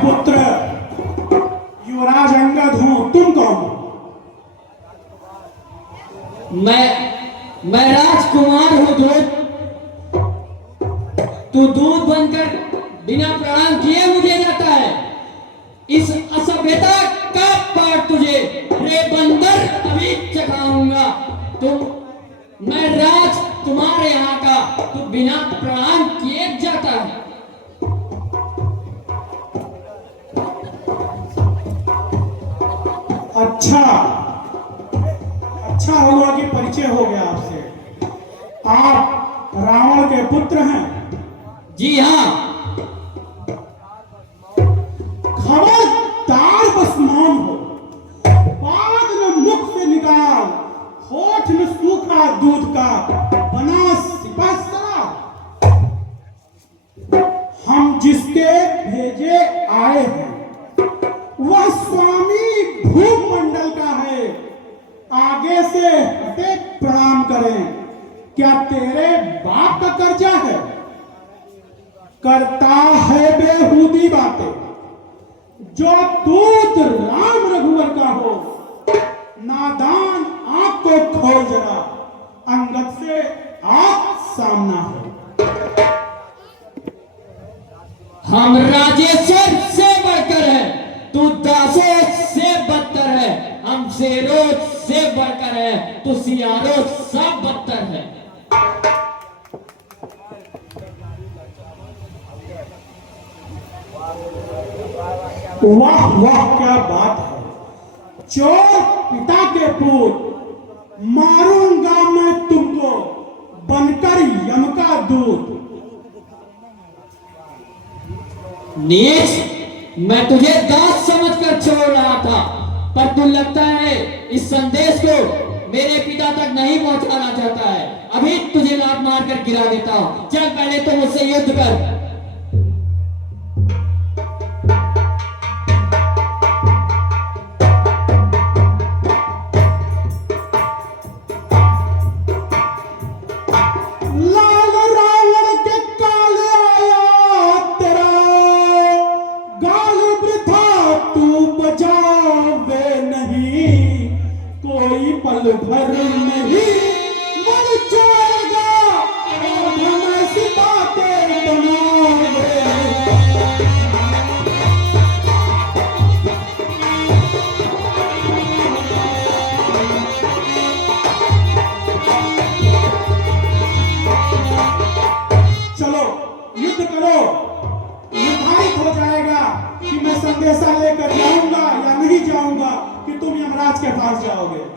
पुत्र युवराज अंगद हूं। तुम कौन हो? मैं राजकुमार हूँ दूध। तू दूध बनकर बिना प्रणाम किए मुझे जाता है। इस असभ्यता का पाठ तुझे रे बंदर अभी चखाऊंगा। मैं राज तुम्हारे यहाँ का, तू बिना प्रणाम किए जाता है। अच्छा हुआ कि परिचय हो गया आपसे। आप रावण के पुत्र हैं? जी हाँ। खबरदार बसमान हो। बाद में मुख से निकाल, होठ में सूखा दूध का बना सिपा शराब। हम जिसके भेजे आए हैं वह स्वामी भूमंडल का है। आगे से हटे प्रणाम करें। क्या तेरे बाप का कर्जा है? करता है बेहूदी बातें। जो दूत राम रघुवर का हो, नादान आंख को खोल जरा, अंगद से आप सामना है। हम राजेश्वर से बढ़कर है, तू दासों से बदतर है। हम शेरों से बढ़कर है, तू सियारों से बदतर है। वाह वाह, क्या बात है। चोर पिता के पुत्र, मारूंगा मैं तुमको बनकर यम का दूत। नीच, मैं तुझे दास समझकर छोड़ रहा था, पर तू लगता है इस संदेश को मेरे पिता तक नहीं पहुंचाना चाहता है। अभी तुझे लात मार कर गिरा देता हूं। चल पहले तो मुझसे युद्ध कर। लाल रावण के काले आया तेरा गाल वृथा, तू बजावे नहीं। कोई पल भर नहीं मर जाएगा, और हम ऐसी बातें बनावे। चलो युद्ध करो। निर्धारित हो जाएगा कि मैं संदेशा लेकर जाऊंगा या नहीं जाऊंगा, कि तुम यमराज के पास जाओगे।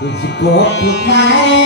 तुझको पुकारे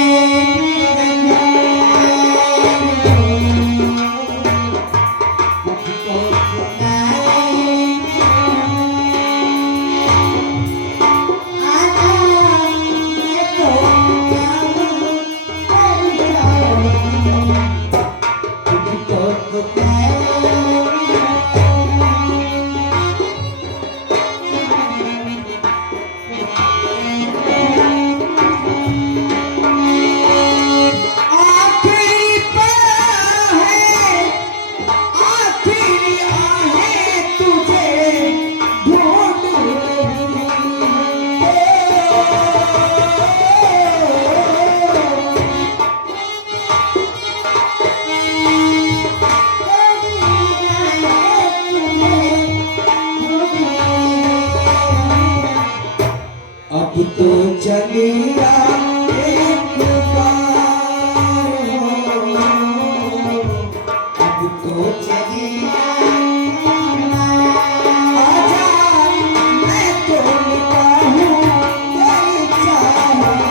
तो चलिया एक बार हो, अब तो चलिया आजा, मैं तो कहूँ तेरी चाह में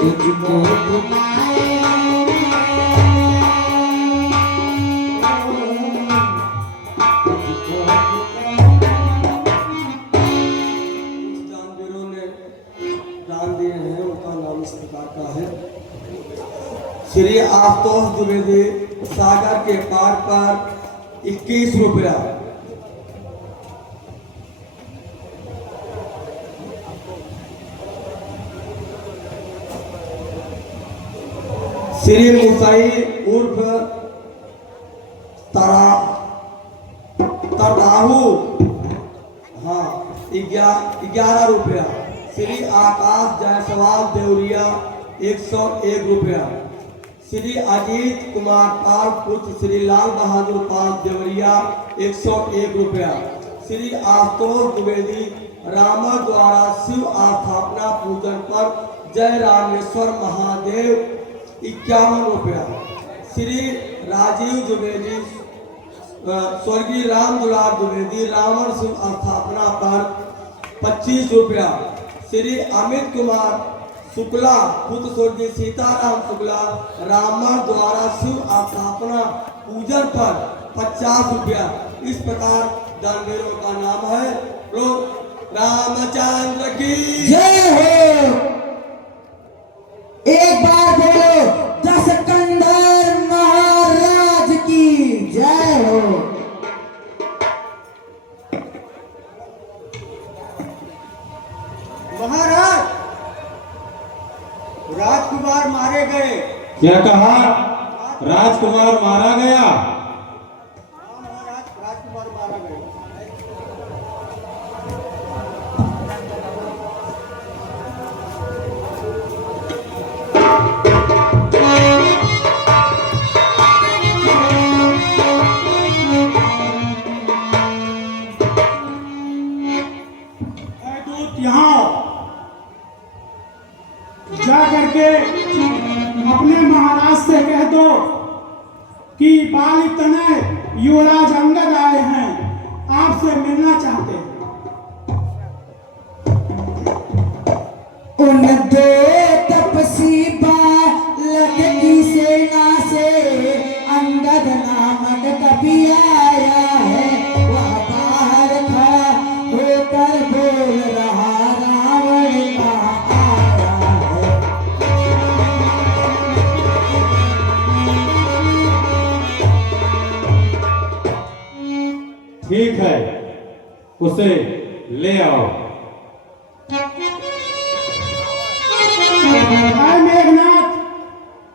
तुझको इस प्रकार का है। श्री आशुतोष द्विवेदी सागर के पार पर 21 रुपया। श्री मुसाई उर्फ तराहू, हाँ 11 रुपया। श्री आकाश जायसवाल देवरिया 101 रुपया। श्री अजीत कुमार पाल पुत्र श्री लाल बहादुर पाल देवरिया 101 रुपया। श्री आशुतोष द्विवेदी रामर द्वारा शिव स्थापना पूजन पर जय रामेश्वर महादेव 51 रुपया। श्री राजीव द्विवेदी स्वर्गीय राम दुलार द्विवेदी रावण शिव स्थापना पर 25 रुपया। श्री अमित कुमार शुक्ला पुत्र स्वर्गीय सीताराम शुक्ला रामर द्वारा शिव स्थापना पूजन पर 50 रुपया। इस प्रकार दानवीरों का नाम है। लोग रामचंद्र की जय हो। एक बार बोलो दस कंधर महाराज की जय हो। महाराज, राजकुमार मारे गए। क्या कहा? राजकुमार मारा गया? हाँ महाराज, राजकुमार मारा गया। ऐ दूत यहाँ जा करके अपने महाराज से कह दो कि बाली तनय युवराज अंगद आए हैं, आपसे मिलना चाहते हैं। उन दो तपसी बालक की सेना से अंगद नामक कवि आया है। वह बाहर खड़ा होकर बोल रहा रावण कहाँ आया है। ठीक है, उसे ले आओ। हाय मेघनाथ,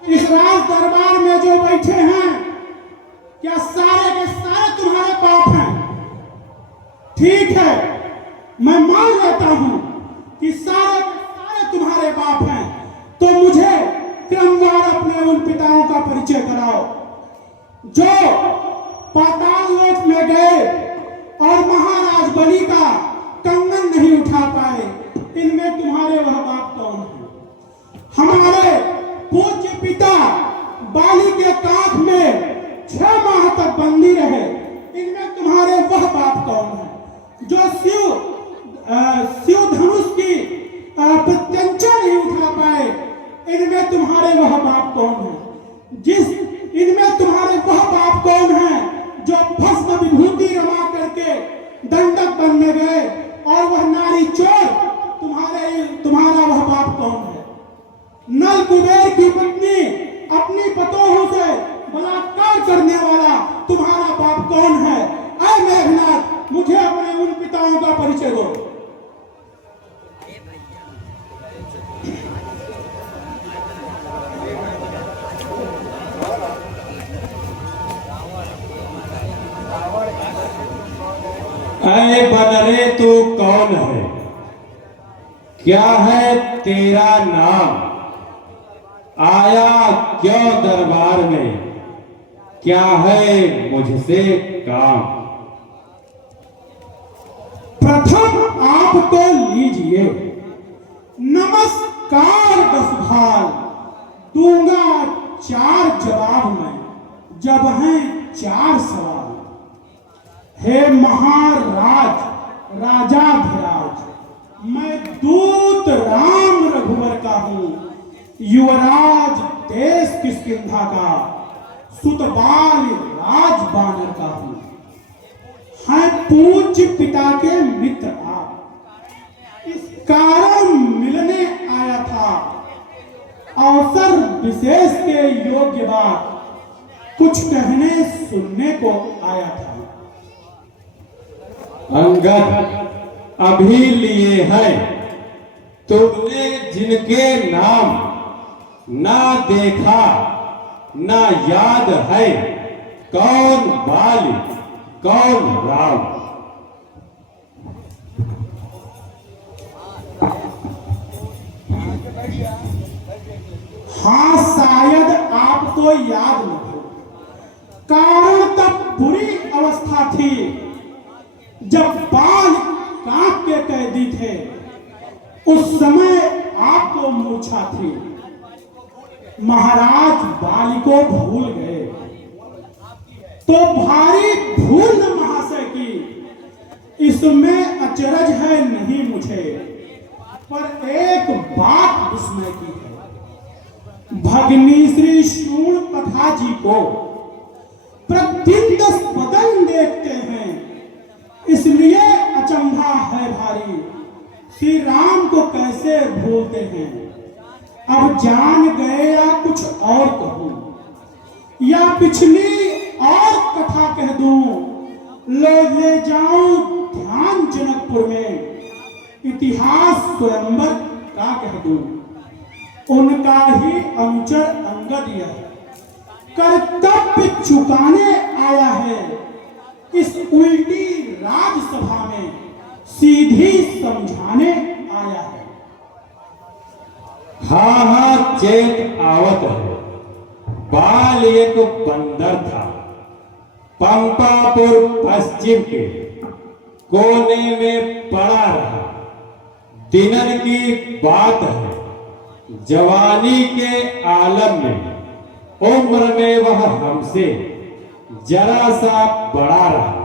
इस राज दरबार में जो बैठे हैं, क्या सारे के सारे तुम्हारे बाप हैं? ठीक है, मैं मान लेता हूं कि सारे के सारे तुम्हारे बाप हैं, तो मुझे क्रमवार अपने उन पिताओं का परिचय कराओ जो पाताल लोक में गए और महाराज बलि का कंगन नहीं उठा पाए। इनमें तुम्हारे वह बाप कौन है? हमारे पूज्य पिता बाली के काख में 6 माह तक बंदी रहे। इनमें तुम्हारे वह बाप कौन है? जो शिव धनुष की प्रत्यंचा नहीं उठा पाए। इनमें तुम्हारे वह बाप कौन है? इनमें तुम्हारे वह बाप कौन है जो भस्म विभूति रमा करके दंडक बनने गए? और वह नारी चोर तुम्हारा वह बाप कौन है? नल कुबेर की पत्नी अपनी पतोहों से बलात्कार करने वाला तुम्हारा बाप कौन है? ऐ मेघनाथ, मुझे अपने उन पिताओं का परिचय दो। ऐ बनरे, तू कौन है? क्या है तेरा नाम? आया क्यों दरबार में? क्या है मुझसे काम? प्रथम आप तो लीजिए नमस्कार 10 भाल, दूंगा 4 जवाब में, जब हैं 4 सवाल। हे महाराज राजाधिराज, मैं दूत राम रघुवर का हूं, युवराज देश किष्किंधा का, सुतबाल राज बानर का हूं। हैं पूज्य पिता के मित्र आप, इस कारण मिलने आया था। विशेष के योग्य बात कुछ कहने सुनने को आया था। अंगद अभी लिए हैं तुमने जिनके नाम ना देखा ना याद है, कौन बाल कौन राम। हाँ, शायद आपको याद न हो, कारण तब बुरी अवस्था थी जब बाल कांप के कैदी थे। उस समय आपको मूर्छा थी, महाराज बाली को भूल गए तो भारी भूल न महाशय की, इसमें अचरज है नहीं मुझे, पर एक बात विस्मय की है। भगनी श्री शूर्ण पथा जी को प्रतिदिन 10 बदन देखते हैं, इसलिए अचंभा है भारी, श्री राम को कैसे भूलते हैं। अब जान गए या कुछ और कहूं, या पिछली और कथा कह दूं, ले जाऊं ध्यान जनकपुर में, इतिहास स्वयंवर का कह दूं। उनका ही अनुचर अंगद यह कर्तव्य चुकाने आया है, इस उल्टी राजसभा में सीधी समझाने आया है। हाँ हाँ चेत आवत है, बाल एक बंदर था, पंपापुर पश्चिम के कोने में पड़ा रहा। दिनन की बात है, जवानी के आलम में उम्र में वह हमसे जरा सा बड़ा रहा।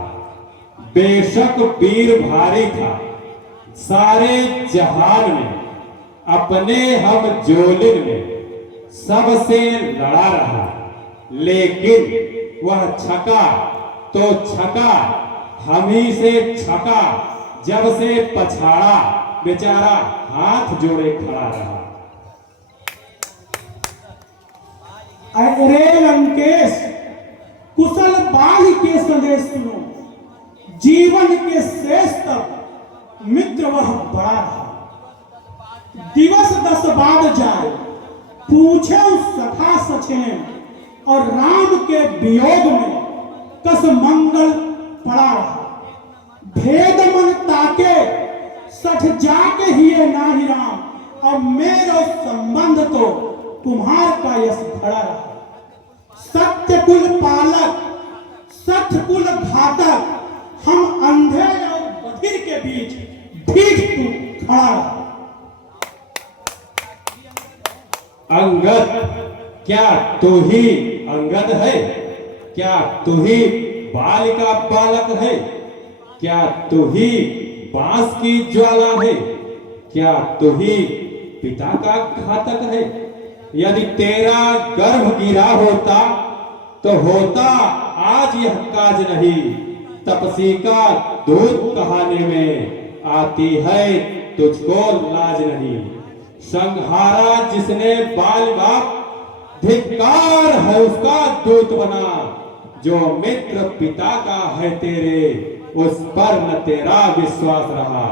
बेशक वीर भारी था, सारे जहान में अपने हम जोलिन में सबसे लड़ा रहा, लेकिन वह छका तो छका, हम ही से छका, जब से पछाड़ा बेचारा हाथ जोड़े खड़ा रहा। अरे लंकेश, कुशल बाल के संदेश सुनो, जीवन के शेष तक मित्र वह बड़ा रहा। दिवस 10 बाद जाए, पूछे उस सखा सचेन, और राम के वियोग में कस मंगल पड़ा रहा। भेद मन ताके सठ जाके हिये नाही राम, और मेरो संबंध तो तुम्हार का यश खड़ा रहा। सत्य कुल पालक, सत्य कुल घातक, हम अंधे और बधिर के बीच भीख खड़ा रहा। अंगद, क्या तू ही अंगद है? क्या तू ही बाल का बालक है? क्या तू ही बांस की ज्वाला है? क्या तू ही पिता का घातक है? यदि तेरा गर्भ गिरा होता तो होता आज यह काज नहीं। तपसी का दूध कहाने में आती है तुझको लाज नहीं। संहारा जिसने बाल बाप, धिक्कार है उसका दूत बना। जो मित्र पिता का है तेरे, उस पर न तेरा विश्वास रहा।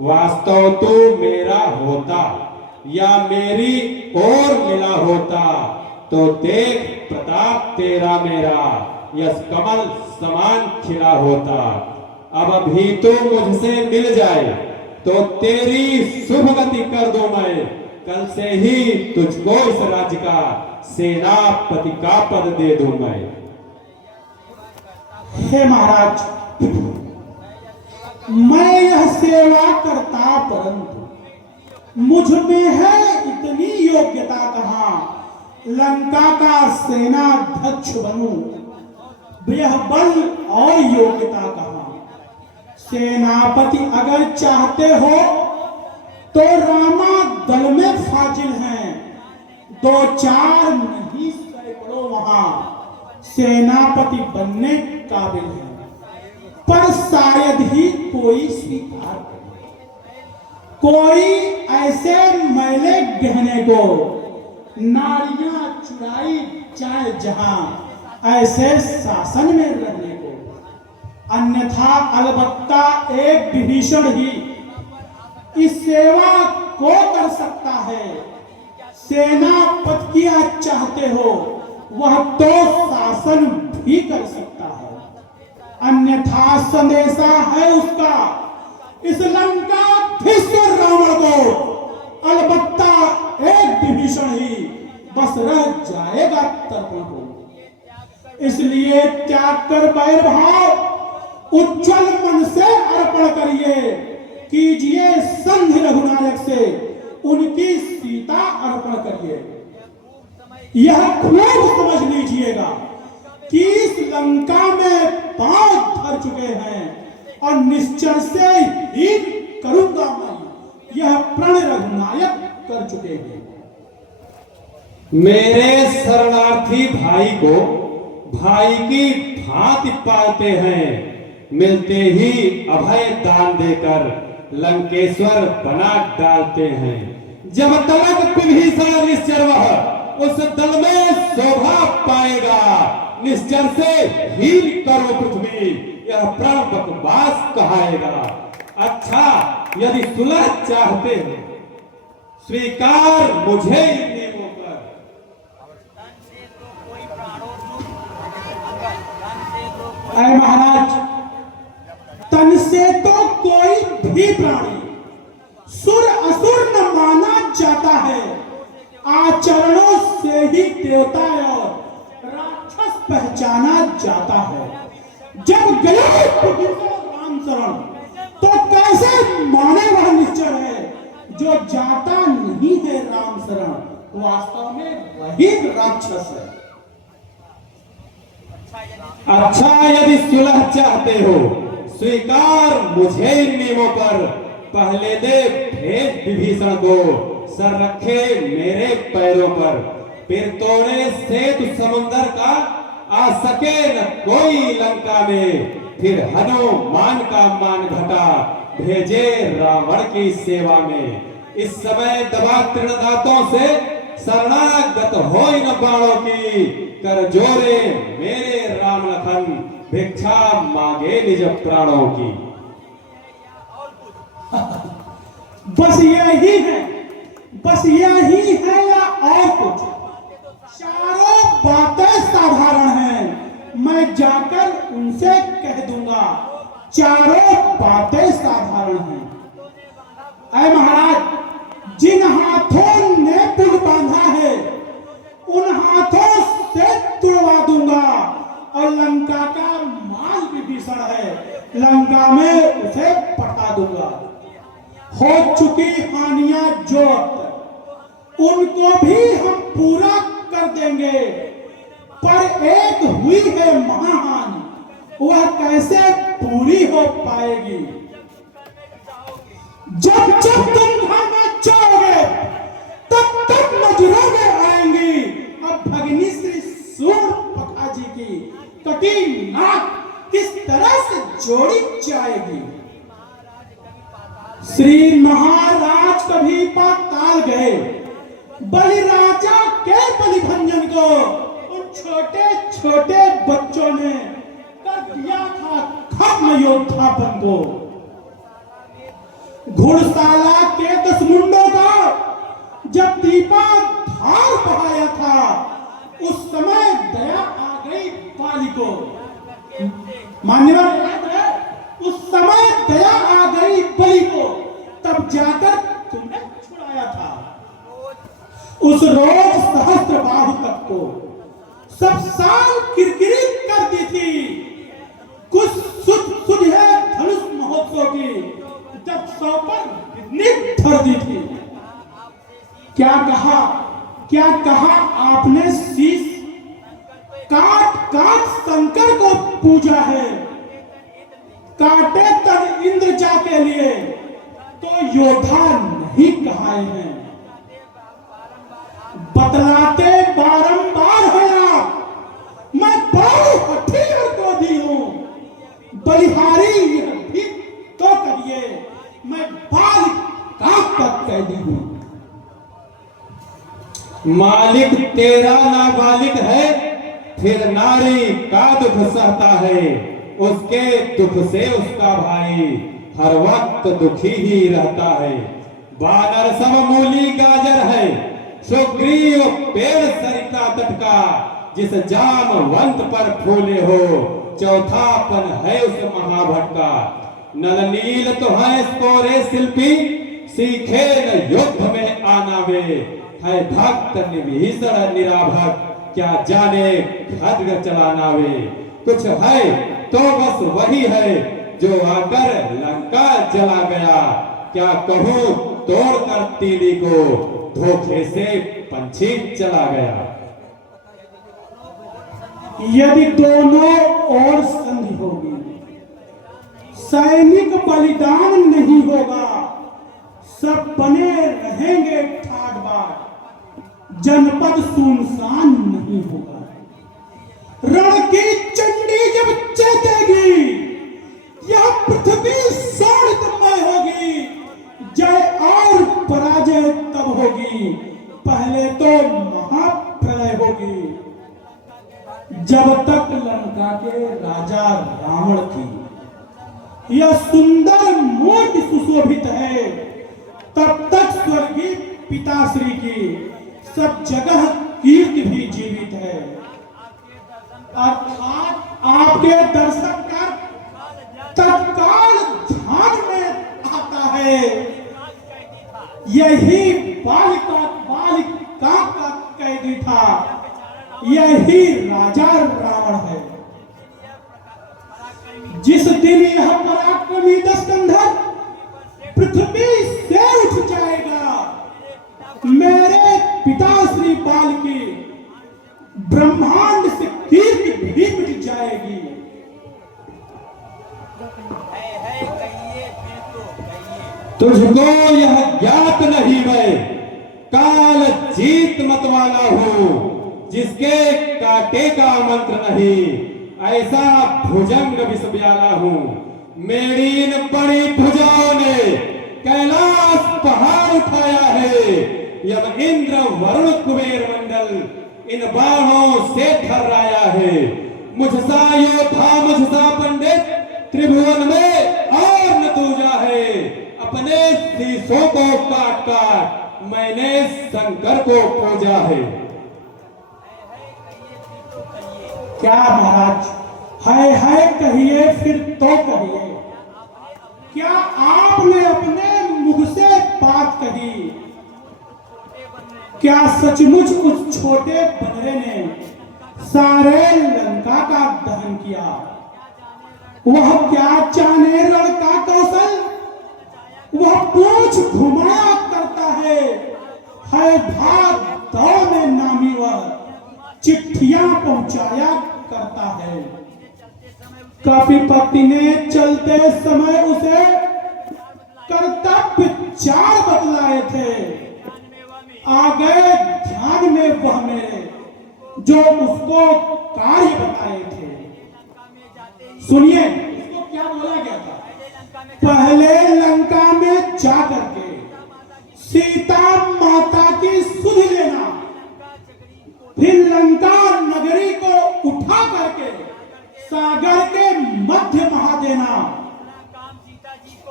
वास्तव तू मेरा होता या मेरी ओर मिला होता, तो देख प्रताप तेरा मेरा यश कमल समान खिला होता। अब अभी तो मुझसे मिल जाए तो तेरी शुभ गति कर दो मैं। कल से ही तुझको इस राज्य का सेनापति का पद दे दूं मैं। हे महाराज, मैं यह सेवा करता, परंतु मुझ में है इतनी योग्यता कहां, लंका का सेनाध्यक्ष बनूं। यह बल और योग्यता कहां। सेनापति अगर चाहते हो तो रामा दल में फाजिल हैं, 2-4 नहीं सैकड़ों वहां सेनापति बनने काबिल हैं, पर शायद ही कोई स्वीकार करे। कोई ऐसे मैले गहने को नारियां चुराई जाए जहां, ऐसे शासन में रहने को। अन्यथा अलबत्ता एक विभीषण ही इस सेवा को कर सकता है। सेनापति क्या चाहते हो वह तो शासन भी कर सकता है, अन्यथा संदेशा है उसका इस लंकाधीश्वर रावण को। अलबत्ता एक विभीषण ही बस रह जाएगा तर्पण को। इसलिए त्याग कर बैर भाव उज्जवल मन से अर्पण करिए, कीजिए संधि रघुनायक से उनकी सीता अर्पण करिए। यह खूब समझ लीजिएगा कि इस लंका में पांव धर चुके हैं और निश्चय से ही करूंगा मैं, यह प्रण रघुनायक कर चुके हैं। मेरे शरणार्थी भाई को भाई की भांति पालते हैं, मिलते ही अभय दान देकर लंकेश्वर बना डालते हैं। जब तक विभीषण निश्चर वह उस दल में शोभा पाएगा, निश्चर से हील करो पृथ्वी, यह प्रण बकवास कहाएगा। अच्छा यदि सुलह चाहते हो स्वीकार मुझे इन नियमों पर। अरे महाराज, तन से तो कोई भी प्राणी सुर असुर न माना जाता है, आचरणों से ही देवता और राक्षस पहचाना जाता है। जब गए राम शरण तो कैसे माने वह निश्चय है जो जाता नहीं है राम शरण, वास्तव में वही राक्षस है। अच्छा यदि सुलह चाहते हो स्वीकार मुझे इन नियमों पर। पहले दे भेज विभीषण को, सर रखे मेरे पैरों पर, फिर तोड़े सेतु समुंदर का, आ सके न कोई लंका में। फिर हनुमान का मान घटा, भेजे रावण की सेवा में। इस समय दबा तृणदातों से शरणागत हो न बाणों की, कर जोरे मेरे राम लखन, भिक्षा मांगे निज प्राणों की। बस यही है, बस यही है या और कुछ? चारों बातें साधारण हैं, मैं जाकर उनसे कह दूंगा। चारों बातें साधारण हैं। ऐ महाराज, जिन हाथों ने पुल बांधा है उन हाथों से तुड़वा दूंगा, और लंका का माल विभीषण है, लंका में उसे पटा दूंगा। हो चुकी हानियां जो अब तक, उनको भी हम पूरा कर देंगे। पर एक हुई है महाहानि, वह कैसे पूरी हो पाएगी? जब जब तुम घर में जाओगे तब तक नजरों में आएंगी अब भगिनी श्री सूर्पखा जी की कटी नाक किस तरह से जोड़ी जाएगी। श्री महाराज कभी पाताल गए, बलिराजा के बलिभंजन को उन छोटे छोटे बच्चों ने कर दिया था खत्म योद्धापन को। घुड़शाला के 10 मुंडों का जब दीपा धार बहाया था, उस समय दया आ गई बाली को। मान्यवर याद है, उस समय दया आ गई बलि को, तब जाकर तुमने छुड़ाया था। उस रोज सहस्त्र बाहु तक को सब साल किरकिरी कर दी थी। कुछ सुधे धनुष महोत्सव की जब 100 पर नित धर दी थी। क्या कहा आपने? शीश काट काट शंकर को पूजा है, काटे तन इंद्र जा के लिए तो योद्धा नहीं कहाए हैं। बतलाते बारंबार है आप, मैं बड़ी हठी और क्रोधी हूं। बलिहारी यह भी तो करिए, मैं बाल काट तक कैदी हूं। मालिक तेरा नाबालिग है, फिर नारी का दुख सहता है, उसके दुख से उसका भाई हर वक्त दुखी ही रहता है। बानर सब मूली गाजर है, सुग्रीव पेड़ सरिता तट का, जिस जामवंत पर फूले हो, चौथापन है उस महाभट का। नल नील तो है कोरे शिल्पी, सीखे न युद्ध में आना वे, है भक्त निभीषण निराभक्त, क्या जाने खड्ग चलाना वे। कुछ है तो बस वही है, जो आकर लंका जला गया, क्या कहूँ तोड़कर तीली को, धोखे से पंछी चला गया। यदि दोनों ओर संधि होगी, सैनिक बलिदान नहीं होगा, सब बने रहेंगे ठाट बाट, जनपद सुनसान नहीं होगा। रण की चंडी जब चेतेगी, यह पृथ्वी शोणितमय होगी, जय और पराजय तब होगी, पहले तो महाप्रलय होगी। जब तक लंका के राजा रावण की यह सुंदर मूर्ति सुशोभित है, तब तक स्वर्गीय पिताश्री की सब जगह कीर्ति भी जीवित है। अर्थात आपके दर्शन कर तत्काल ध्यान में आता है, यही बालिका का कैदी था, यही राजा रावण है। जिस दिन यह पराक्रमी दस्कंधर पृथ्वी से उठ जाएगा, मेरे पिता श्री बाल की ब्रह्मांड से कीर्ति भी मिट जाएगी। तुझको यह ज्ञात नहीं मैं काल जीत मत वाला हूँ, जिसके काटे का मंत्र नहीं, ऐसा भुजंग विष प्याला हूँ। मेरी इन बड़ी भुजाओं ने कैलाश पहाड़ उठाया है, यम इंद्र वरुण कुबेर मंडल इन बाणों से थर्राया है। मुझसा योद्धा मुझसा पंडित त्रिभुवन में और न दूजा है, अपने शीशों को काट काट मैंने शंकर को पूजा है। क्या महाराज, है कहिए फिर तो कहिए, क्या आपने अपने मुख से बात कही? क्या सचमुच उस छोटे बंदरे ने सारे लंका का दहन किया? वह क्या जाने रण का कौशल, वह पूछ घुमाया करता है भाग दौड़ में नामी वह चिट्ठियां पहुंचाया करता है। कपिपति ने चलते समय उसे कर्तव्य 4 बतलाए थे, आ गए ध्यान में वह मेरे जो उसको कार्य बताए थे। सुनिए उसको क्या बोला गया था। पहले लंका में जाकर के सीता माता की सुध लेना, फिर लंका नगरी को उठा करके सागर के मध्य बहा देना,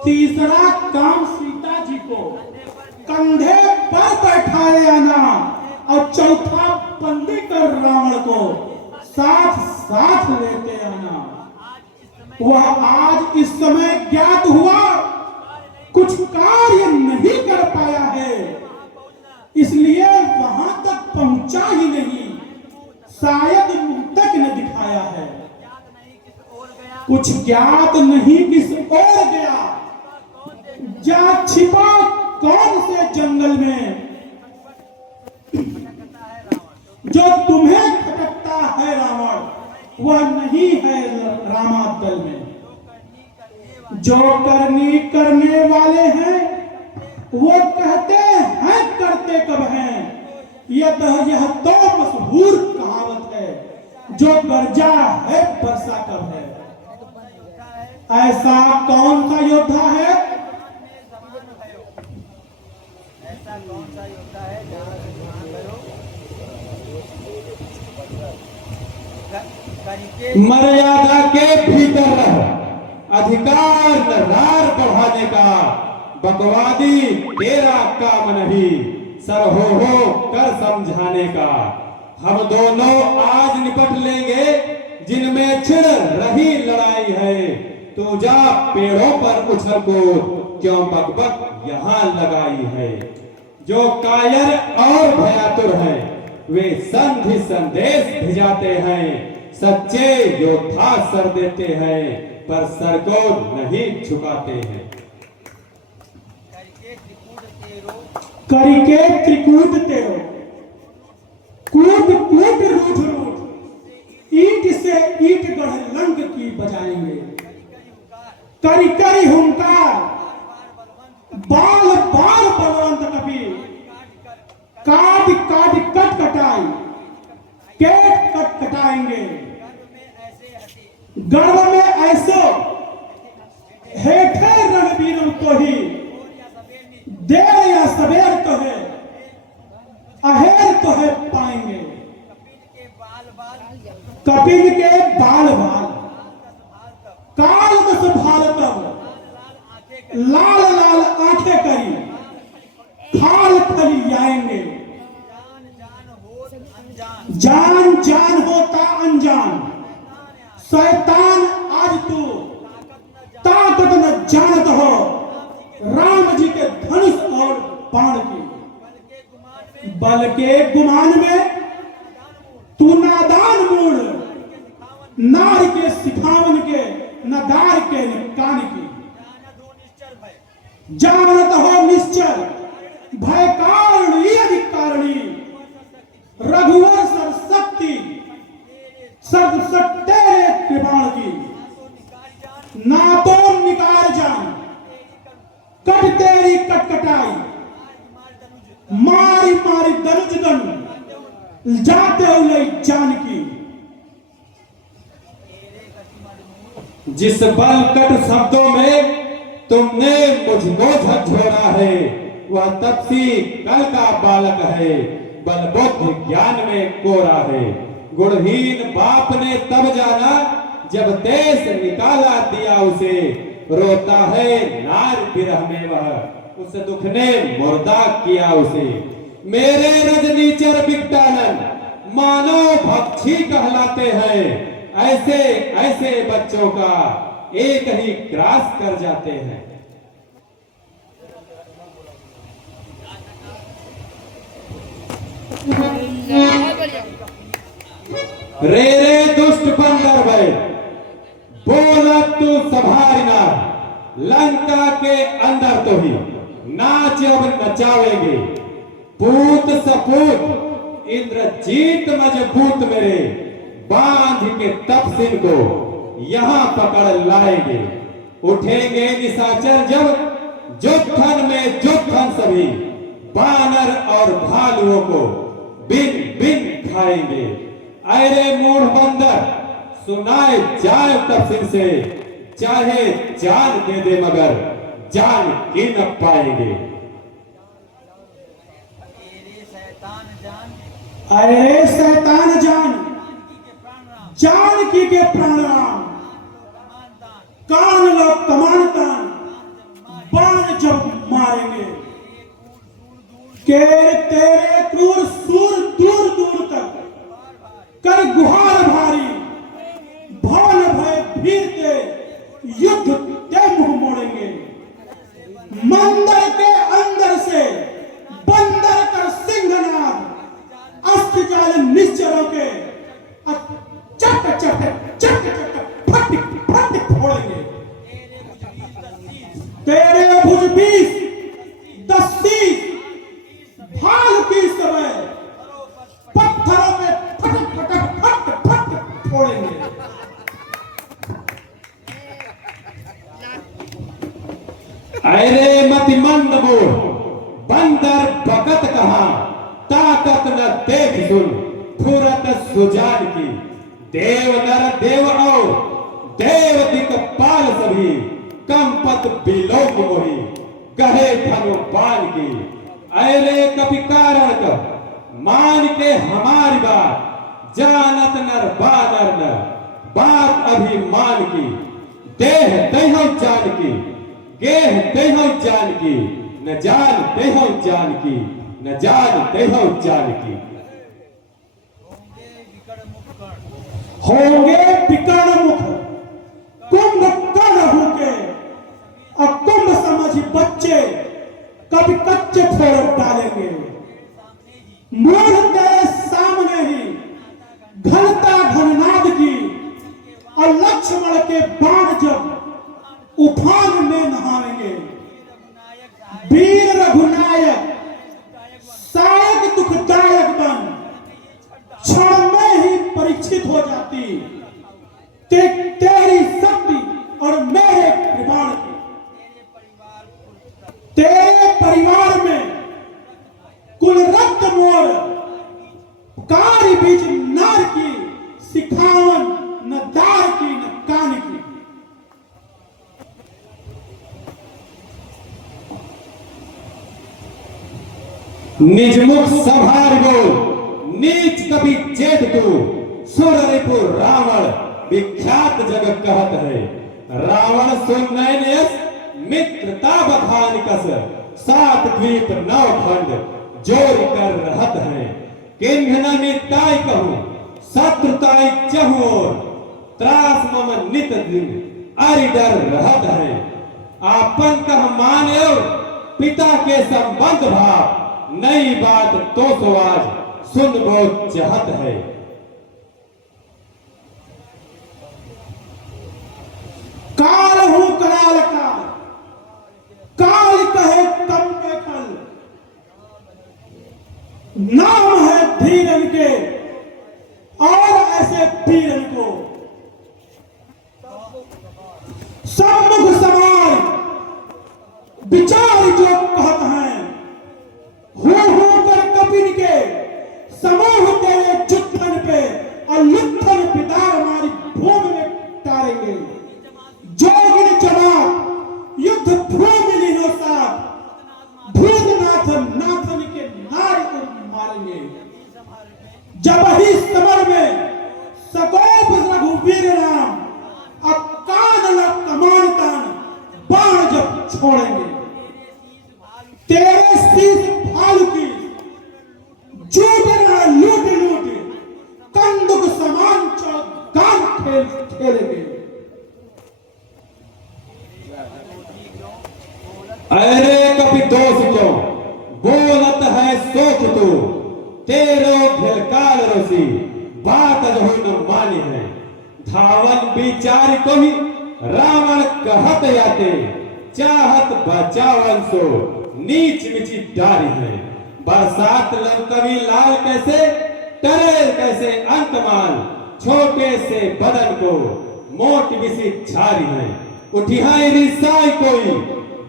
तीसरा काम सीता जी को कंधे पर बैठाए आना, और चौथा बंदी कर रावण को साथ साथ लेते आना। वह आज इस समय ज्ञात हुआ कुछ कार्य नहीं कर पाया है, इसलिए वहां तक पहुंचा ही नहीं, शायद मुंह तक न दिखाया है। कुछ ज्ञात नहीं किस ओर गया, जा छिपा कौन से जंगल में, जो तुम्हें खटकता है रावण वह नहीं है रामादल में। जो करनी करने वाले हैं वो कहते हैं करते कब हैं, यह तो मशहूर कहावत है, जो गरजा है बरसा कब है। ऐसा कौन सा योद्धा है, मर्यादा के भीतर रह, अधिकार नरार बढ़ाने का बकवादी तेरा काम नहीं, सर हो कर समझाने का। हम दोनों आज निपट लेंगे जिनमें छिड़ रही लड़ाई है। तू जा पेड़ों पर उछल कूद, क्यों बकबक यहाँ लगाई है। जो कायर और भयातुर हैं वे संधि संदेश भिजाते हैं। सच्चे योद्धा सर देते हैं पर सर को नहीं झुकाते हैं। करके त्रिकूट तेरो, कूट कूट रूठ रूठ, ईट से ईट गढ़ लंक की बजाएंगे। करी करी हुंकार, बाल बाल बलवंत कपि, काट काट कट कटाई, केट कट कटाएंगे। गर्व में ऐसो हेठे रणबीर तो ही, देर या सवेर तो है, अहेर तो है पाएंगे। कपिल के बाल बाल, काल दस भाल तब, लाल लाल आंखें करी, खाल खली आएंगे। जान जान होता अनजान, शैतान आज तू ताकत न जानत हो, राम जी के धनुष और बाण की। बल के गुमान में तू नादान मूड, नार के सिखावन के नदार के कान की। जानत हो निश्चर भय कारणी अधिकारणी, रघुवर सर शक्ति सब सट्टे कृपाण की। ना तो निकार जान, कट तेरी कटकटाई, मारी मारी दनुज दनु, जाते हुए जान की। जिस बल कट शब्दों में तुमने मुझको झकझोरा है, वह तपसी कल का बालक है, बल बुद्धि ज्ञान में कोरा है। गुणहीन बाप ने तब जाना जब देश निकाला दिया उसे, रोता है नार विरह में वह, उस दुख ने मुर्दा किया उसे। मेरे रजनीचर बिकटानन मानव भक्षी कहलाते हैं, ऐसे ऐसे बच्चों का एक ही ग्रास कर जाते हैं। रे रे दुष्ट बंदर भय, बोला तू संभालना, लंका के अंदर तो ही नाच अब नचावेंगे। पूत सपूत इंद्रजीत मजबूत मेरे, बांध के तपसिन को यहाँ पकड़ लाएंगे। उठेंगे निशाचर जब जुत्थन में जुत्थन सभी, बानर और भालुओं को बिन बिन खाएंगे। अरे मूढ़ बंदर सुनाए जाए तफसीर से, चाहे जान दे दे मगर जान ही न पाएंगे। अरे शैतान जान, जानकी के प्राण राम, कान लो कमान तान, बाण जब मारेंगे। के तेरे क्रूर सूर दूर दूर तक कर गुहार भारी, भवन भय भीरते युद्ध ते मुंह मोड़ेंगे। मंदिर के अंदर से बंदर कर सिंहनाद, अस्त्र जाल निश्चरों के चट चट चट चट फट फट फोड़ेंगे। तेरे भुज 20 10 भाल की समय पत्थरों पे फट फट फट फट फोड़ेंगे। अरे मतिमंद मूढ़ बंदर भगत कहा, ताकत न देख सुन फुरत सुजान की। देव नर देव और देव दिक्पाल सभी, कंपत बिलोक मोही कहे धनु बाण की। अरे कपि कारण कर मान के हमारी बात, जानत नर बानर न बात अभिमान की देह देहो जान की गेह देहो जान की न जान देहो जान की न जान देहो जान की। होंगे विकर्ण मुख कुंभ कर्ण होके और कुंभ समझ बच्चे कभी कच्चे फोड़ डालेंगे। मूढ़ तेरे सामने ही घनता घननाद की और लक्ष्मण के बाण जब उफान में नहाएंगे। वीर रघुनायक सहायक दुखदायक बन क्षण में ही परीक्षित हो जाती तेरी शक्ति और मेरे कृपाण की। तेरे परिवार में कुल रक्त मोर कारी बीच नार की सिखावन न दार की न कान की। निजमुख सभार बोल नीच कभी चेत तू सुर रिपु रावण विख्यात जगत कहत है। रावण सुनैनयस मित्रता बखान कस सात द्वीप नौ खंड जोर कर रहत है। किन्ह निताय कहूं शत्रुताई चहुओर त्रास मम नित दिन अरि डर रहत है। आपन कह माने पिता के संबंध भाव नई बात तो सो आज सुन बहुत चाहत है। काल हूं कराल का काल कहे कम पे कल नाम है धीरन के और ऐसे पीरन को सम्मुख समान विचार जो कहत हैं हो कर कपिन के समूह तेरे जुत्थन पे और लुत्थन पितार हमारी भूमि में तारेंगे। जोगिन जमात युद्ध भूमि लीनो साथ भूतनाथ नाथन के नार को मारेंगे। जब ही समर में सकोप रघुवीर राम और कान कमान तान बाण जब छोड़ेंगे। तेरे शीश भालू की जूटना लूट लूट कंदुक समान गान खेलेंगे। अरे कभी दोष क्यों बोलत है सोच तू तेरो भिलकार रसी बात जो न मानी है। धावन विचार को ही रावण कहत याते चाहत बचावन सो नीच मिची डारी है। बरसात लंकवी लाल कैसे टरे कैसे अंतमान छोटे से बदन को मोट बिसी छारी है। उठिहाई रिसाई कोई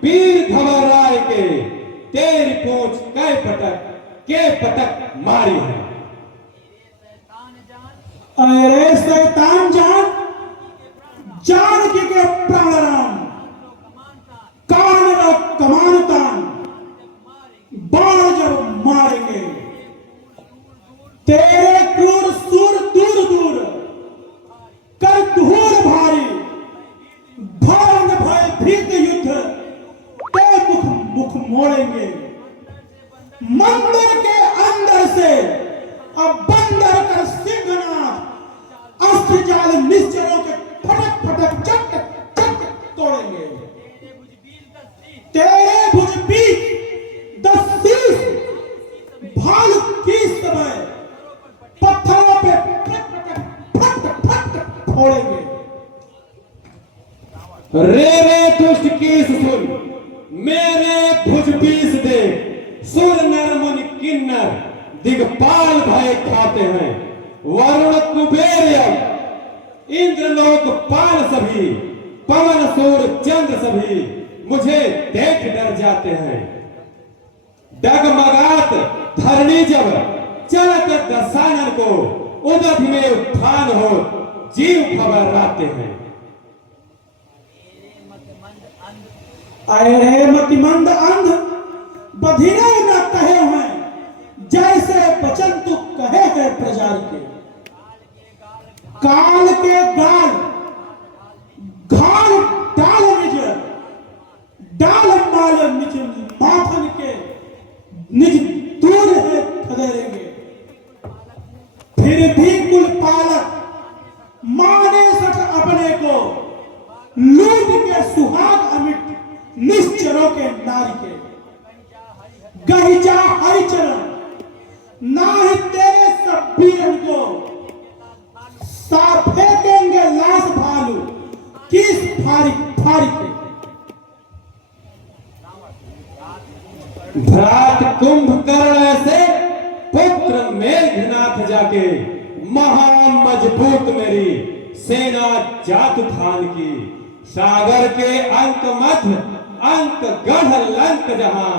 वीर घबराए के तेरी पूंछ के पटक मारी है। अरे शैतान जान जान के प्राण राम कान न कमान तान बाण जब मारेंगे। तेरे क्रूर सूर दूर दूर कर धूल भारी भवन भय भीत युद्ध के मुख मोड़ेंगे। मंदिर के अंदर से अब बंदर कर सिंहनाथ अस्त्र जाल निश्चरों के फटक फटक चट चट तोड़ेंगे। तेरे भुज बीच 10 शीश भालू की समय पत्थरों पे फट फट फोड़ेंगे। रे दुष्ट कीस सुन मेरे भुज बीस दे सुर नर मुनि किन्नर दिगपाल भय खाते हैं। वरुण कुबेर इंद्रलोक पाल सभी पवन सूर चंद्र सभी मुझे देख डर जाते हैं। डगमगात धरणी जब चलत दसानन को उदध में उत्थान हो जीव खबर आते हैं। अरे मतिमंद अंध बधिरे न कहे हैं जैसे बचन तू कहे है प्रजा के। काल के गाल घाल डाल निज डाल माल निज माथन के निज दूर है खदेरेंगे। फिर भी कुल पालक माने सठ अपने को लूट के सुहाग अमिट निश्चरों के नारी के। गहिजा हरिचरण ना ही तेरे सब वीरन को सा फेंकेंगे लाश भालू किस फारी फारी के। भ्रात कुंभकर्ण से पुत्र मेघनाथ जाके महामजबूत मेरी सेना जात थान की। सागर के अंक मध्य अंक गढ़ लंक जहां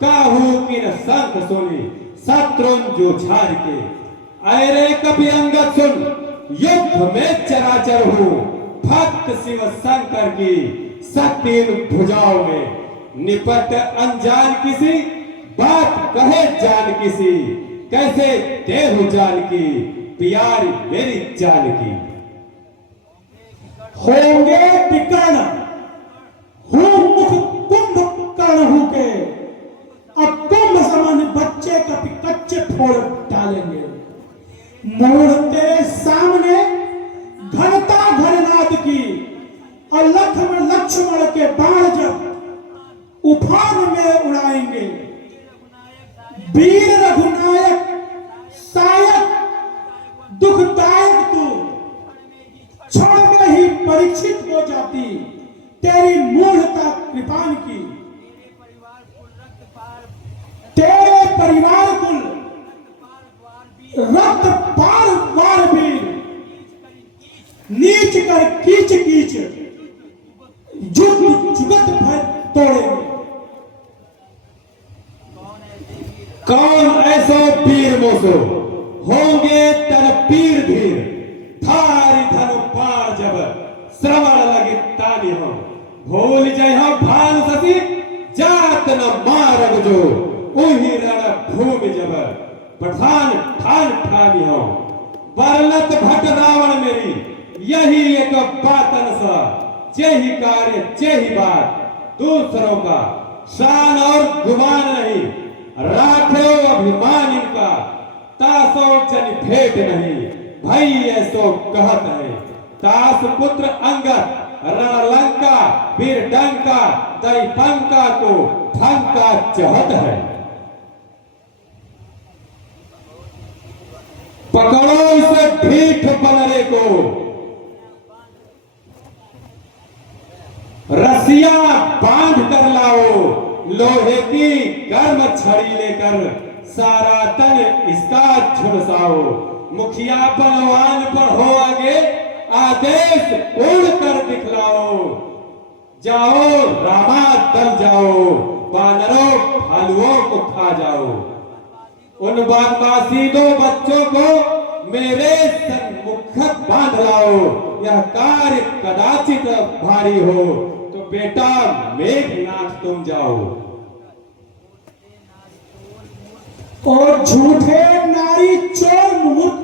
काहू की न संख सुनी शत्रुन जो झार के। अरे कभी अंगद सुन युद्ध में चराचर हूँ भक्त शिव शंकर की सतीन भुजाओं में। निपट अनजान किसी बात कहे जान किसी कैसे देहु जान की प्यारी मेरी जान की। होंगे विकर्ण हूँ मुख कुंभकर्ण हूँ के अब कुंभ समान बच्चे कभी कच्चे फोड़ डालेंगे। मोड़ तेरे सामने घनता घननाद की और लक्ष्मण के बाण जब उफान में उड़ाएंगे। वीर रघुनायक सायक दुखदायक तू क्षण में ही परीक्षित हो जाती तेरी मूढ़ता कृपान की। तेरे परिवार कुल रक्त पार वार भी नीच कर कीच कीच जुग जुगत भर तोड़ेंगे। कौन ऐसो वीर मोसो होंगे तर पीर धीर थारी धनु पार जब श्रवण लगी ताली हो। भूल जय हो भान सती जात न मारग जो उही रण भूमि जब पठान ठान ठानी हो। बरलत भट रावण मेरी यही एक बातन सा जेहि कार्य जेहि बात दूसरों का शान और गुमान नहीं। राखे अभिमान इनका तासो जन भेंट नहीं भाई ऐसो कहत है। तास पुत्र अंगद रणलंका वीर डंका दई पंका को ढंका चहत है। पकड़ो इसे ढीठ बनरे को रसिया बांध कर लाओ। लोहे की गर्म छड़ी लेकर सारा तन इसका झुलसाओ। मुखिया बलवान पर हो आगे आदेश उड़ कर दिखलाओ। जाओ रामा दल जाओ बानरों भालुओं को खा जाओ। उन बनवासी दो बच्चों को मेरे सन्मुख बांध लाओ। यह कार्य कदाचित भारी हो तो बेटा मेघनाथ तुम जाओ। और झूठे नारी चोर मुहूर्त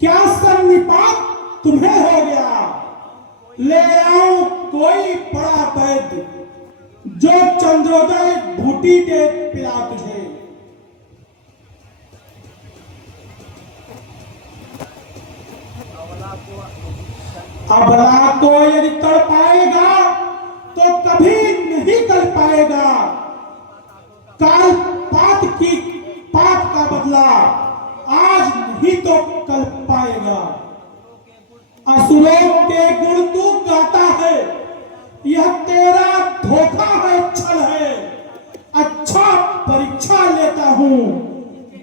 क्या सन्निपात तुम्हें हो गया। ले आओ कोई बड़ा वैद्य जो चंद्रोदय बूटी दे पिला तुझे। अबला को यदि तड़ पाएगा तो कभी नहीं कर पाएगा। काल पात का बदला आज नहीं तो कल पाएगा। असुरों के गुण तू गाता है यह तेरा धोखा है छल है। अच्छा परीक्षा लेता हूं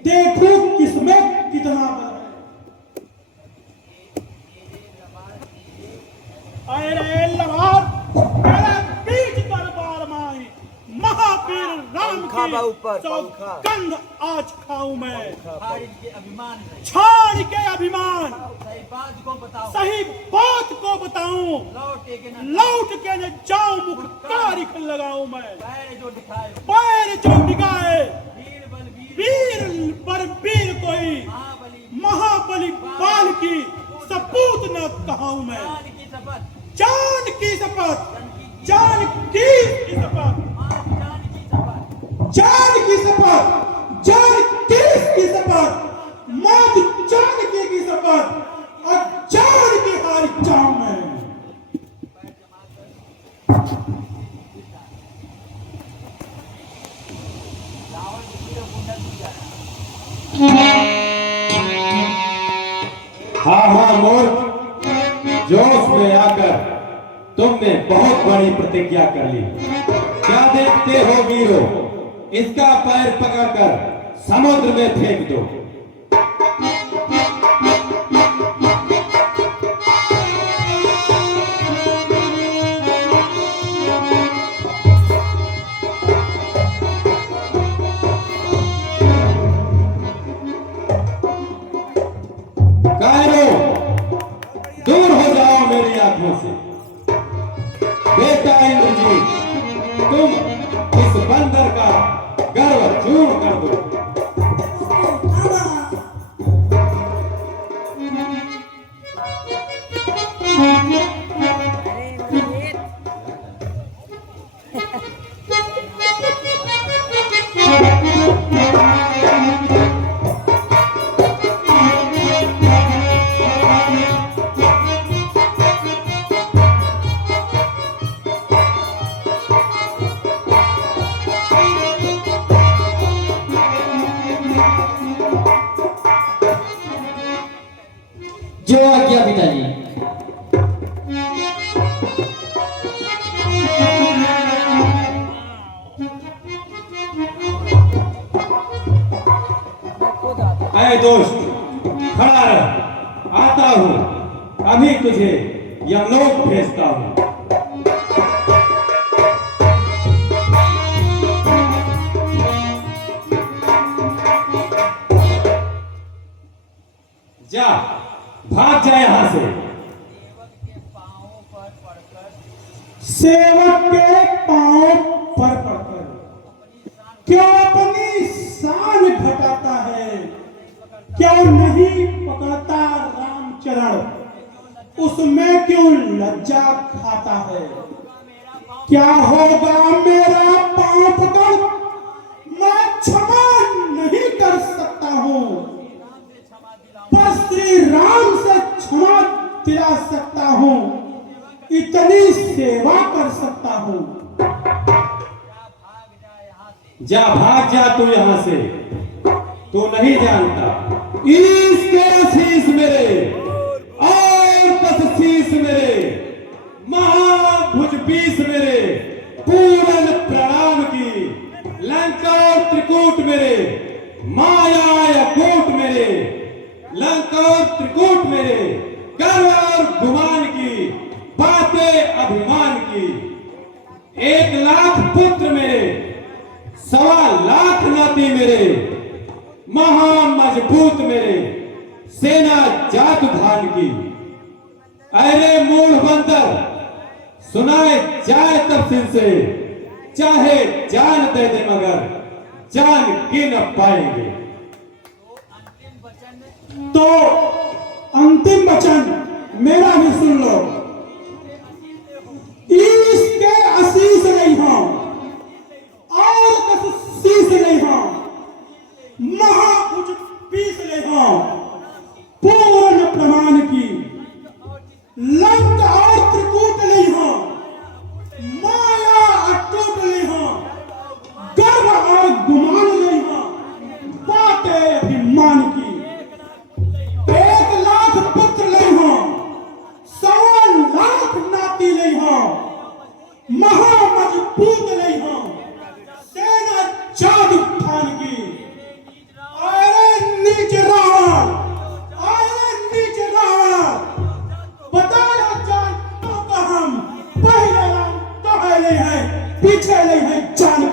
देखूं किसमें कितना बल है। अरे लवार मेरा बीच दरबार माई महावीर राम की सौगंध आज खाऊं मैं। छाड़ के अभिमान सही बात को बताऊं लौट के न जाऊं मुख तारीख लगाऊं मैं। पैर जो दिखाए वीर पर वीर कोई महाबली बाल की सब कहा हूं मैं। जान की शपथ, जान की शपथ, जान की शपथ, जान की शपथ, मौत जानकी की शपथ और जान की हार जाऊं मैं। हाँ मूर्ख, जोश में आकर तुमने बहुत बड़ी प्रतिज्ञा कर ली। क्या देखते हो वीरो, इसका पैर पकड़कर समुद्र में फेंक दो। कायरो, दूर हो जाओ मेरी आंखों से। बेटा इंद्रजीत, तुम इस बंदर का गर्व चूर्ण कर दो। जो आज्ञा पिताजी। अरे दोस्त, खड़ा रह, आता हूं, अभी तुझे यमलोक भेजता हूं। जा, भाग जा यहां से। सेवक के पांव पर पड़कर क्यों अपनी शान घटाता है? क्यों नहीं पकड़ता रामचरण? उसमें क्यों लज्जा खाता है? क्या होगा मेरा पांव पकड़? मैं क्षमा नहीं कर सकता हूं, पर श्री राम से क्षमा दिला सकता हूं, इतनी सेवा कर सकता हूं। जा, भाग जा तू यहां से। तू नहीं जानता, इसके शीश मेरे और 10 शीश मेरे, महाभुज 20 मेरे, पूरन प्रणाम की, लंका और त्रिकूट मेरे, माया या कूट मेरे, लंका और त्रिकूट मेरे, गर्व और गुमान की, बातें अभिमान की, 1 लाख पुत्र मेरे, 1.25 लाख नाती मेरे, महामजबूत मेरे, सेना जात धान की। अरे मूढ़ बंदर, सुनाए जाए तफसील से, चाहे जान दे दे मगर जान की न पाएंगे। तो अंतिम वचन मेरा भी सुन लो। इसके आशीष नहीं हो और 10 शीश नहीं हो, महाभुज 20 नहीं हो, पूर्ण प्रमाण की, लंक और त्रिकूट नहीं हो, माया अटूट नहीं हो, गर्व और गुमान नहीं हो, बातें अभिमान की, 1 लाख पुत्र नहीं हो, 1.25 लाख नाती नहीं हो, महामजबूत नहीं हो, सेना जादू खान की। अरे नीच रावण, अरे नीच रावण, बताया जान तो हम पहले राम तो है नहीं है, पीछे नहीं है जान